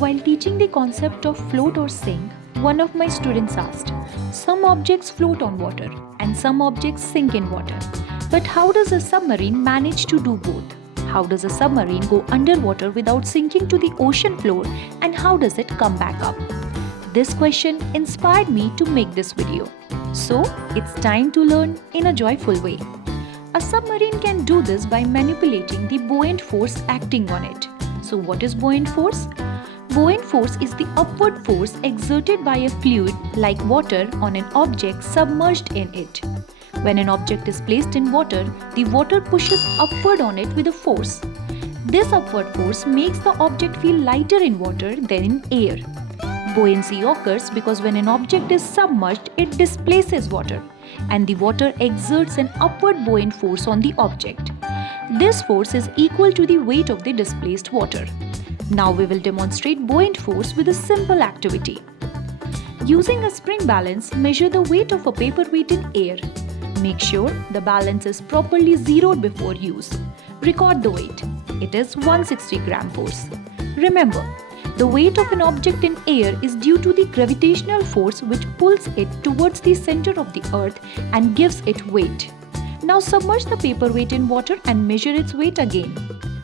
While teaching the concept of float or sink, one of my students asked, some objects float on water and some objects sink in water. But how does a submarine manage to do both? How does a submarine go underwater without sinking to the ocean floor, and how does it come back up? This question inspired me to make this video. So, it's time to learn in a joyful way. A submarine can do this by manipulating the buoyant force acting on it. So what is buoyant force? Buoyant force is the upward force exerted by a fluid like water on an object submerged in it. When an object is placed in water, the water pushes upward on it with a force. This upward force makes the object feel lighter in water than in air. Buoyancy occurs because when an object is submerged, it displaces water, and the water exerts an upward buoyant force on the object. This force is equal to the weight of the displaced water. Now we will demonstrate buoyant force with a simple activity. Using a spring balance, measure the weight of a paperweight in air. Make sure the balance is properly zeroed before use. Record the weight. It is 160 gram force. Remember, the weight of an object in air is due to the gravitational force which pulls it towards the center of the earth and gives it weight. Now submerge the paperweight in water and measure its weight again.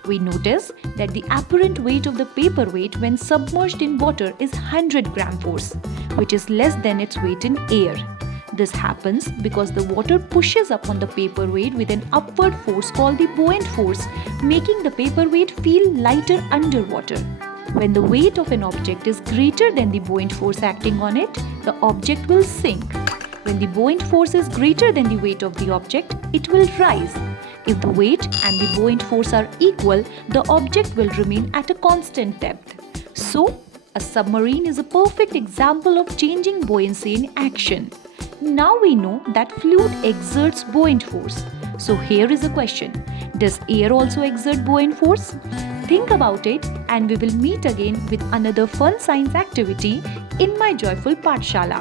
We notice that the apparent weight of the paperweight when submerged in water is 100 gram force, which is less than its weight in air. This happens because the water pushes up on the paperweight with an upward force called the buoyant force, making the paperweight feel lighter underwater. When the weight of an object is greater than the buoyant force acting on it, the object will sink. When the buoyant force is greater than the weight of the object, it will rise. If the weight and the buoyant force are equal, the object will remain at a constant depth. So, a submarine is a perfect example of changing buoyancy in action. Now we know that fluid exerts buoyant force. So here is a question. Does air also exert buoyant force? Think about it, and we will meet again with another fun science activity in my joyful Pathshala.